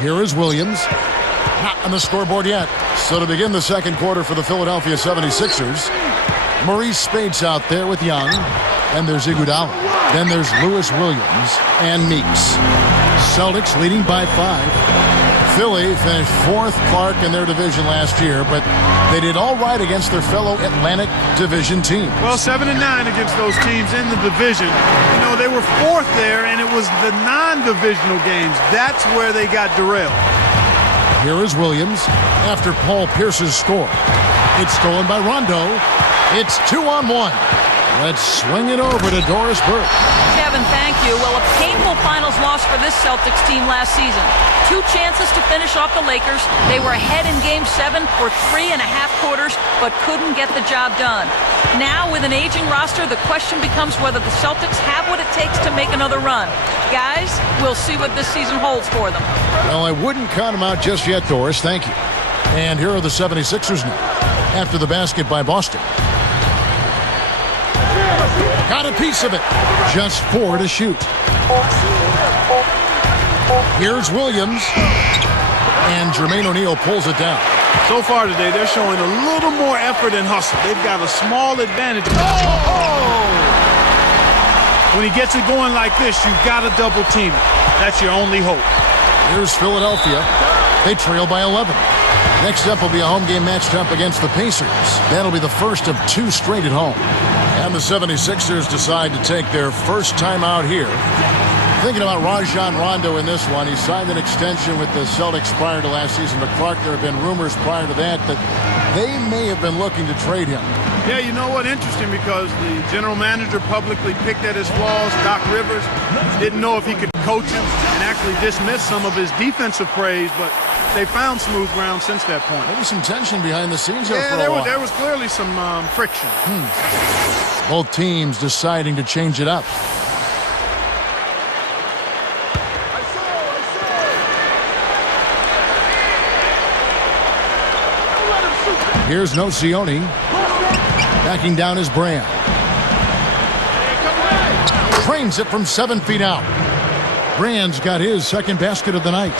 Here is Williams. Not on the scoreboard yet. So to begin the second quarter for the Philadelphia 76ers, Maurice Spade's out there with Young. Then there's Iguodala. Then there's Lewis Williams and Meeks. Celtics leading by 5. Philly finished 4th, Clark, in their division last year, but they did all right against their fellow Atlantic Division team. Well, 7-9 against those teams in the division. You know, they were 4th there, and it was the non-divisional games. That's where they got derailed. Here is Williams after Paul Pierce's score. It's stolen by Rondo. It's 2-on-1. Let's swing it over to Doris Burke. Kevin, thank you. Well, a painful finals loss for this Celtics team last season. 2 chances to finish off the Lakers. They were ahead in Game 7 for 3.5 quarters, but couldn't get the job done. Now, with an aging roster, the question becomes whether the Celtics have what it takes to make another run. Guys, we'll see what this season holds for them. Well, I wouldn't count them out just yet, Doris. Thank you. And here are the 76ers now, after the basket by Boston. Got a piece of it. Just 4 to shoot. Here's Williams. And Jermaine O'Neal pulls it down. So far today, they're showing a little more effort and hustle. They've got a small advantage. Oh! When he gets it going like this, you've got to double team it. That's your only hope. Here's Philadelphia. They trail by 11. Next up will be a home game matched up against the Pacers. That'll be the first of 2 straight at home. And the 76ers decide to take their first time out here. Thinking about Rajon Rondo in this one. He signed an extension with the Celtics prior to last season. But Clark, there have been rumors prior to that they may have been looking to trade him. Yeah, you know what? Interesting, because the general manager publicly picked at his flaws. Doc Rivers didn't know if he could coach him and actually dismiss some of his defensive praise, but they found smooth ground since that point. There was some tension behind the scenes there for a there while. there was clearly some friction. Both teams deciding to change it up. Here's Nocioni. Backing down is Brand. Trains it from 7 feet out. Brand's got his second basket of the night.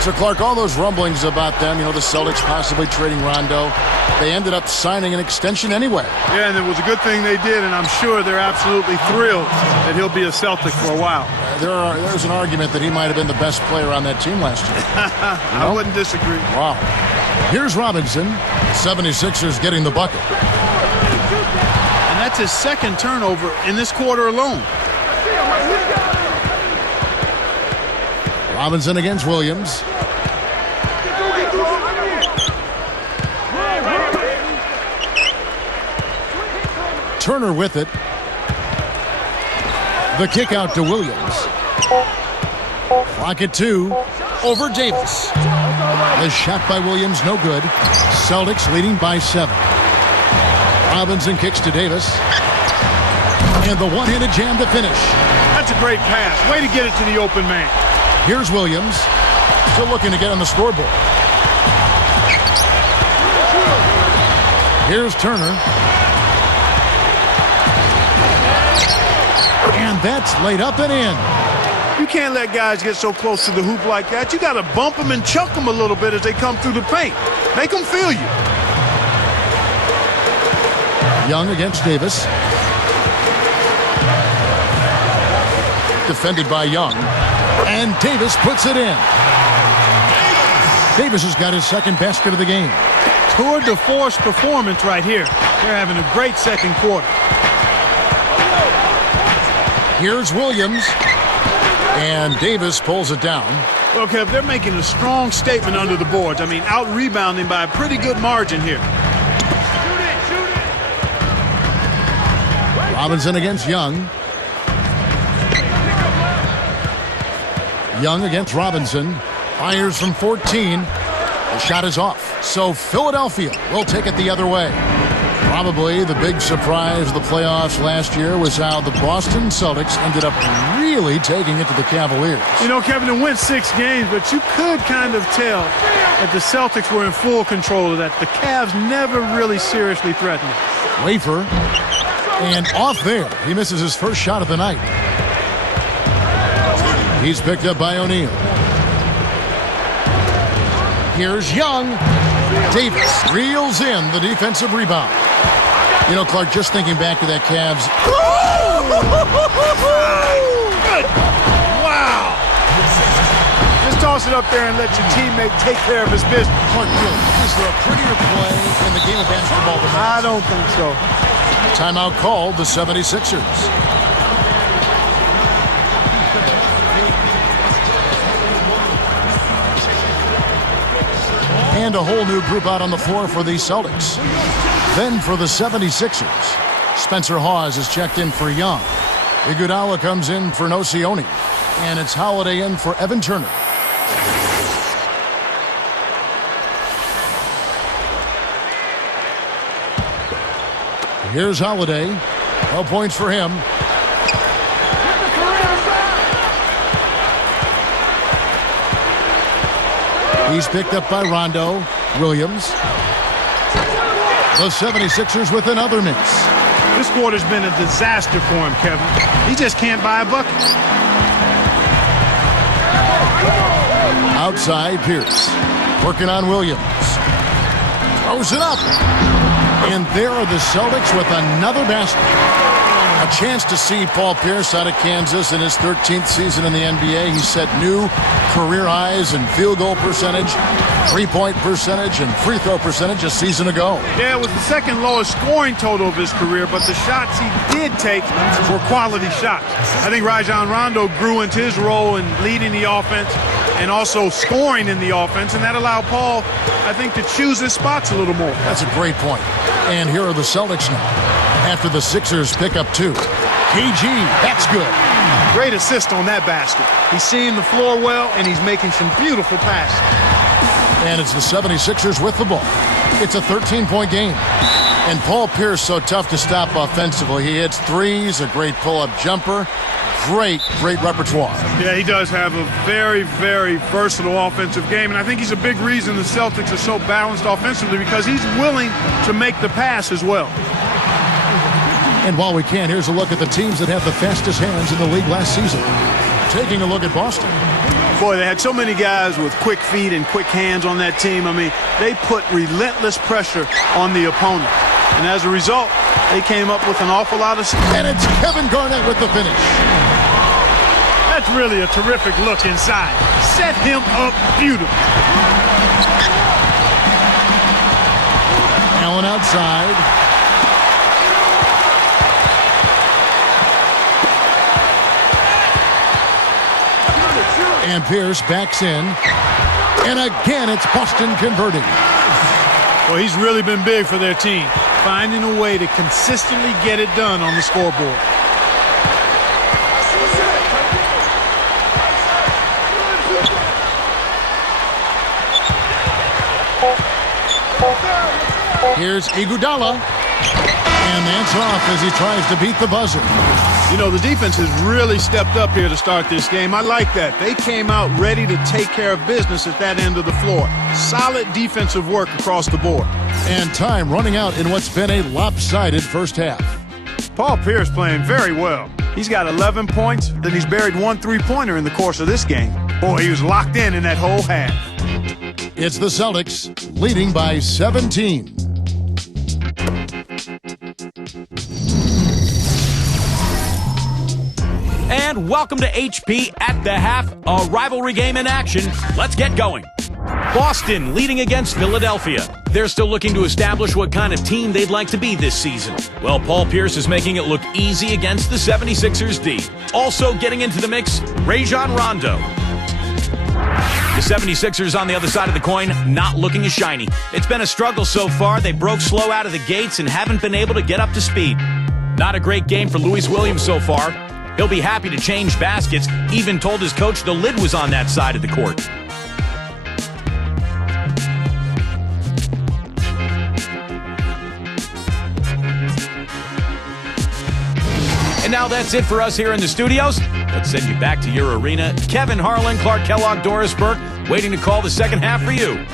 So, Clark, all those rumblings about them, the Celtics possibly trading Rondo, they ended up signing an extension anyway. Yeah, and it was a good thing they did, and I'm sure they're absolutely thrilled that he'll be a Celtic for a while. There's an argument that he might have been the best player on that team last year. I wouldn't disagree. Wow. Here's Robinson. 76ers getting the bucket. And that's his second turnover in this quarter alone. Robinson against Williams. Turner with it. The kick out to Williams. Clock at 2. Over Davis. The shot by Williams, no good. Celtics leading by 7. Robinson kicks to Davis. And the one-handed jam to finish. That's a great pass. Way to get it to the open man. Here's Williams. Still looking to get on the scoreboard. Here's Turner. And that's laid up and in. You can't let guys get so close to the hoop like that. You got to bump them and chuck them a little bit as they come through the paint. Make them feel you. Young against Davis. Defended by Young. And Davis puts it in. Davis has got his second basket of the game. Tour de force performance right here. They're having a great second quarter. Here's Williams. And Davis pulls it down. Well, Kev, they're making a strong statement under the boards. I mean, out-rebounding by a pretty good margin here. Robinson against Young. Young against Robinson. Fires from 14. The shot is off. So Philadelphia will take it the other way. Probably the big surprise of the playoffs last year was how the Boston Celtics ended up really taking it to the Cavaliers. You know, Kevin, it went 6 games, but you could kind of tell that the Celtics were in full control of that. The Cavs never really seriously threatened it. Wafer. And off there. He misses his first shot of the night. He's picked up by O'Neal. Here's Young. Davis reels in the defensive rebound. You know, Clark, just thinking back to that Cavs. Good. Wow. Just toss it up there and let your teammate take care of his business. Clark, is there a prettier play in the game of basketball than that? I don't think so. Timeout called the 76ers. And a whole new group out on the floor for the Celtics. Then for the 76ers, Spencer Hawes is checked in for Young. Iguodala comes in for Nocioni. And it's Holiday in for Evan Turner. Here's Holiday. 12 points for him. He's picked up by Rondo. Williams. The 76ers with another miss. This quarter's been a disaster for him, Kevin. He just can't buy a bucket. Outside, Pierce. Working on Williams. Throws it up. And there are the Celtics with another basket. A chance to see Paul Pierce out of Kansas in his 13th season in the NBA. He set new career highs in field goal percentage, three-point percentage, and free throw percentage a season ago. Yeah, it was the second lowest scoring total of his career, but the shots he did take were quality shots. I think Rajon Rondo grew into his role in leading the offense and also scoring in the offense, and that allowed Paul, I think, to choose his spots a little more. That's a great point. And here are the Celtics now. After the Sixers pick up 2. KG, that's good. Great assist on that basket. He's seeing the floor well, and he's making some beautiful passes. And it's the 76ers with the ball. It's a 13-point game. And Paul Pierce so tough to stop offensively. He hits threes, a great pull-up jumper. Great repertoire. Yeah, he does have a very, very versatile offensive game, and I think he's a big reason the Celtics are so balanced offensively because he's willing to make the pass as well. And while we can, here's a look at the teams that have the fastest hands in the league last season. Taking a look at Boston. Boy, they had so many guys with quick feet and quick hands on that team. I mean, they put relentless pressure on the opponent. And as a result, they came up with an awful lot of... And it's Kevin Garnett with the finish. That's really a terrific look inside. Set him up beautifully. Allen outside. And Pierce backs in. And again, it's Boston converting. Well, he's really been big for their team, finding a way to consistently get it done on the scoreboard. Here's Iguodala. And that's off as he tries to beat the buzzer. You know, the defense has really stepped up here to start this game. I like that. They came out ready to take care of business at that end of the floor. Solid defensive work across the board. And time running out in what's been a lopsided first half. Paul Pierce playing very well. He's got 11 points, then he's buried 1 3-pointer in the course of this game. Boy, he was locked in that whole half. It's the Celtics leading by 17. And welcome to HP at the half, a rivalry game in action. Let's get going. Boston leading against Philadelphia. They're still looking to establish what kind of team they'd like to be this season. Well, Paul Pierce is making it look easy against the 76ers D. Also getting into the mix, Rajon Rondo. The 76ers on the other side of the coin, not looking as shiny. It's been a struggle so far. They broke slow out of the gates and haven't been able to get up to speed. Not a great game for Louis Williams so far. He'll be happy to change baskets, even told his coach the lid was on that side of the court. And now that's it for us here in the studios. Let's send you back to your arena. Kevin Harlan, Clark Kellogg, Doris Burke, waiting to call the second half for you.